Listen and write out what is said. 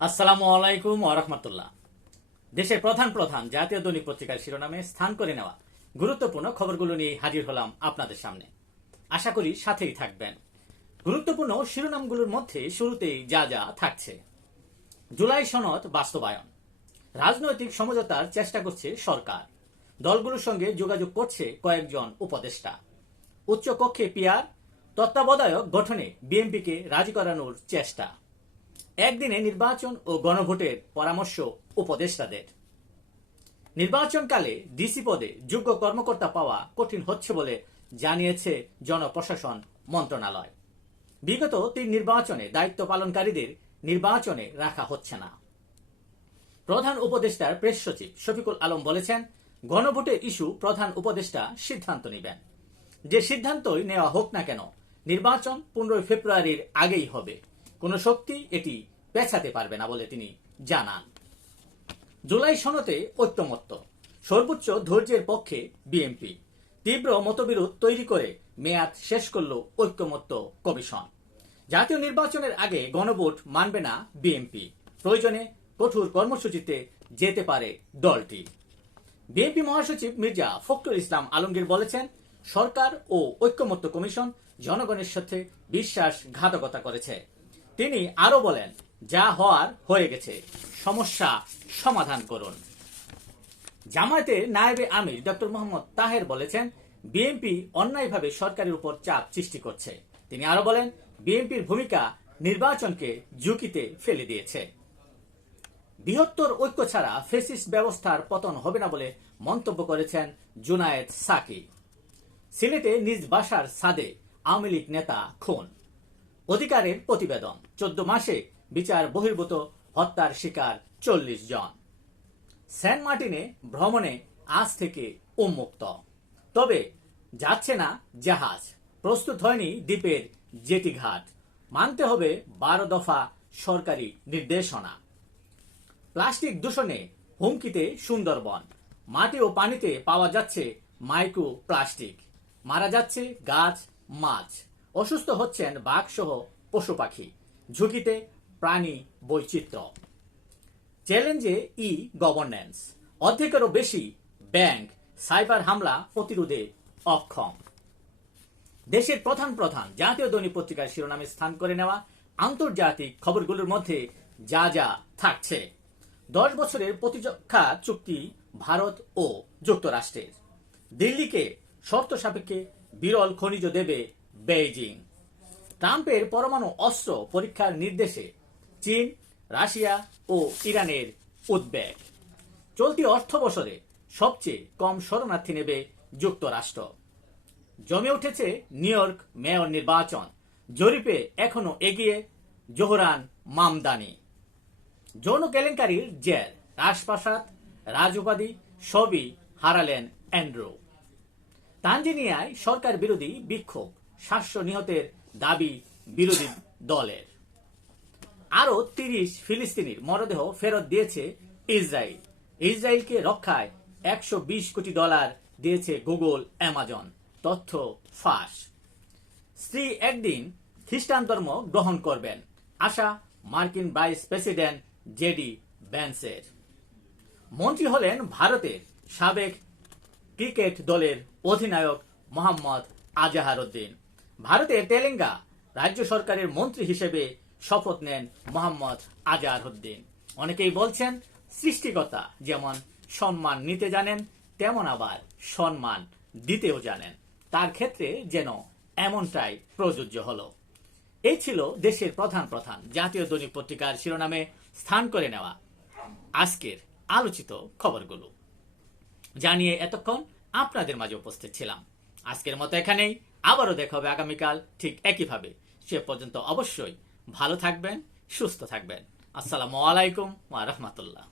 আসসালামু আলাইকুম রহমতুল্লাহ। দেশের প্রধান প্রধান জাতীয় দৈনিক পত্রিকার শিরোনামে স্থান করে নেওয়া গুরুত্বপূর্ণ খবরগুলো নিয়ে হাজির হলাম আপনাদের সামনে। আশা করি সাথেই থাকবেন। গুরুত্বপূর্ণ শিরোনামগুলোর মধ্যে শুরুতেই যা যা থাকছে। জুলাই সনদ বাস্তবায়ন। রাজনৈতিক সমঝোতার চেষ্টা করছে সরকার। দলগুলোর সঙ্গে যোগাযোগ করছে কয়েকজন উপদেষ্টা। উচ্চকক্ষে পিয়ার তত্ত্বাবধায়ক গঠনে বিএনপিকে রাজি করানোর চেষ্টা। একদিনে নির্বাচন ও গণভোটের পরামর্শ উপদেষ্টাদের। নির্বাচনকালে ডিসি পদে যোগ্য কর্মকর্তা পাওয়া কঠিন হচ্ছে বলে জানিয়েছে জনপ্রশাসন মন্ত্রণালয়। বিগত তিন নির্বাচনে দায়িত্ব পালনকারীদের নির্বাচনে রাখা হচ্ছে না। প্রধান উপদেষ্টার প্রেস সচিব শফিকুল আলম বলেছেন গণভোটের ইস্যু প্রধান উপদেষ্টা সিদ্ধান্ত নেবেন। যে সিদ্ধান্তই নেওয়া হোক না কেন, নির্বাচন পনেরোই ফেব্রুয়ারির আগেই হবে। কোন শক্তি এটি পেছাতে পারবে না বলে তিনি জানান। জুলাই সনতে ঐক্যমত্য। সর্বোচ্চ ধৈর্যের পক্ষে বিএনপি। তীব্র মতবিরোধ তৈরি করে মেয়াদ শেষ করল ঐক্যমত্য কমিশন। জাতীয় নির্বাচনের আগে গণভোট মানবে না বিএনপি। প্রয়োজনে কঠোর কর্মসূচিতে যেতে পারে দলটি। বিএনপি মহাসচিব মির্জা ফখরুল ইসলাম আলমগীর বলেছেন, সরকার ও ঐক্যমত্য কমিশন জনগণের সাথে বিশ্বাসঘাতকতা করেছে। তিনি আরও বলেন যা হওয়ার হয়ে গেছে। সমস্যা সমাধান করুন। জামায়াতের নায়েবে আমির ডক্টর মোহাম্মদ তাহের বলেছেন, বিএনপি অন্যায়ভাবে সরকারের উপর চাপ সৃষ্টি করছে। তিনি আরও বলেন, বিএনপির ভূমিকা নির্বাচনকে ঝুঁকিতে ফেলে দিয়েছে। বৃহত্তর ঐক্য ছাড়া ফেসিস ব্যবস্থার পতন হবে না বলে মন্তব্য করেছেন জুনায়েদ সাকি। সিলেটে নিজ বাসার সাদে আওয়ামী লীগ নেতা খুন। অধিকারের প্রতিবেদন, চোদ্দ মাসে বিচার বহির্ভূত হত্যার শিকার চল্লিশ জন। সেন্ট মার্টিনে ভ্রমণে আজ থেকে উন্মুক্ত। তবে যাচ্ছে না জাহাজ। প্রস্তুত হয়নি দ্বীপের জেটি ঘাট মানতে হবে বারো দফা সরকারি নির্দেশনা। প্লাস্টিক দূষণে হুমকিতে সুন্দরবন। মাটি ও পানিতে পাওয়া যাচ্ছে মাইক্রো প্লাস্টিক মারা যাচ্ছে গাছ, মাছ। অসুস্থ হচ্ছেন বাঘসহ পশু পাখি। ঝুঁকিতে প্রাণী বৈচিত্র্য। চ্যালেঞ্জে ই গভর্নেন্স। অর্ধেকেরও বেশি ব্যাংক সাইবার হামলা প্রতিরোধে অক্ষম। দেশের প্রধান প্রধান জাতীয় দৈনিক পত্রিকার শিরোনামে স্থান করে নেওয়া আন্তর্জাতিক খবরগুলোর মধ্যে যা যা থাকছে। দশ বছরের প্রতিরক্ষা চুক্তি ভারত ও যুক্তরাষ্ট্রের। দিল্লিকে শর্ত সাপেক্ষে বিরল খনিজ দেবে বেইজিং। ট্রাম্পের পরমাণু অস্ত্র পরীক্ষার নির্দেশে চীন, রাশিয়া ও ইরানের উদ্বেগ। চলতি অর্থ বছরে সবচেয়ে কম শরণার্থী নেবে যুক্তরাষ্ট্র। জমে উঠেছে নিউ ইয়র্ক মেয়র নির্বাচন। জরিপে এখনও এগিয়ে জোহরান মামদানি। যৌন কেলেঙ্কারির জেল রাজপ্রাসাদ রাজ উপাধি সবই হারালেন অ্যান্ড্রু। তানজেনিয়ায় সরকার বিরোধী বিক্ষোভ সাতশো নিহতের দাবি বিরোধী দলের। আরও তিরিশ ফিলিস্তিনির মরদেহ ফেরত দিয়েছে ইসরায়েল। ইসরায়েলকে রক্ষায় একশো বিশ কোটি ডলার দিয়েছে গুগল, অ্যামাজন। তথ্য ফাঁস। স্ত্রী একদিন খ্রিস্টান ধর্ম গ্রহণ করবেন, আশা মার্কিন ভাইস প্রেসিডেন্ট জেডি ব্যান্সের মন্ত্রী হলেন ভারতের সাবেক ক্রিকেট দলের অধিনায়ক মোহাম্মদ আজাহার উদ্দিন ভারতের তেলেঙ্গা রাজ্য সরকারের মন্ত্রী হিসেবে শপথ নেন মোহাম্মদ আজাহার উদ্দিন অনেকেই বলছেন সৃষ্টিকতা যেমন সম্মান নিতে জানেন, তেমন আবার সম্মান দিতেও জানেন। তার ক্ষেত্রে যেন এমনটাই প্রযোজ্য হলো। এই ছিল দেশের প্রধান প্রধান জাতীয় দৈনিক পত্রিকার শিরোনামে স্থান করে নেওয়া আজকের আলোচিত খবরগুলো। জানিয়ে এতক্ষণ আপনাদের মাঝে উপস্থিত ছিলাম। আজকের মতো এখানেই। আবারও দেখা হবে আগামীকাল ঠিক একইভাবে। সে পর্যন্ত অবশ্যই ভালো থাকবেন সুস্থ থাকবেন। আসসালামু আলাইকুম ওয়া রাহমাতুল্লাহ।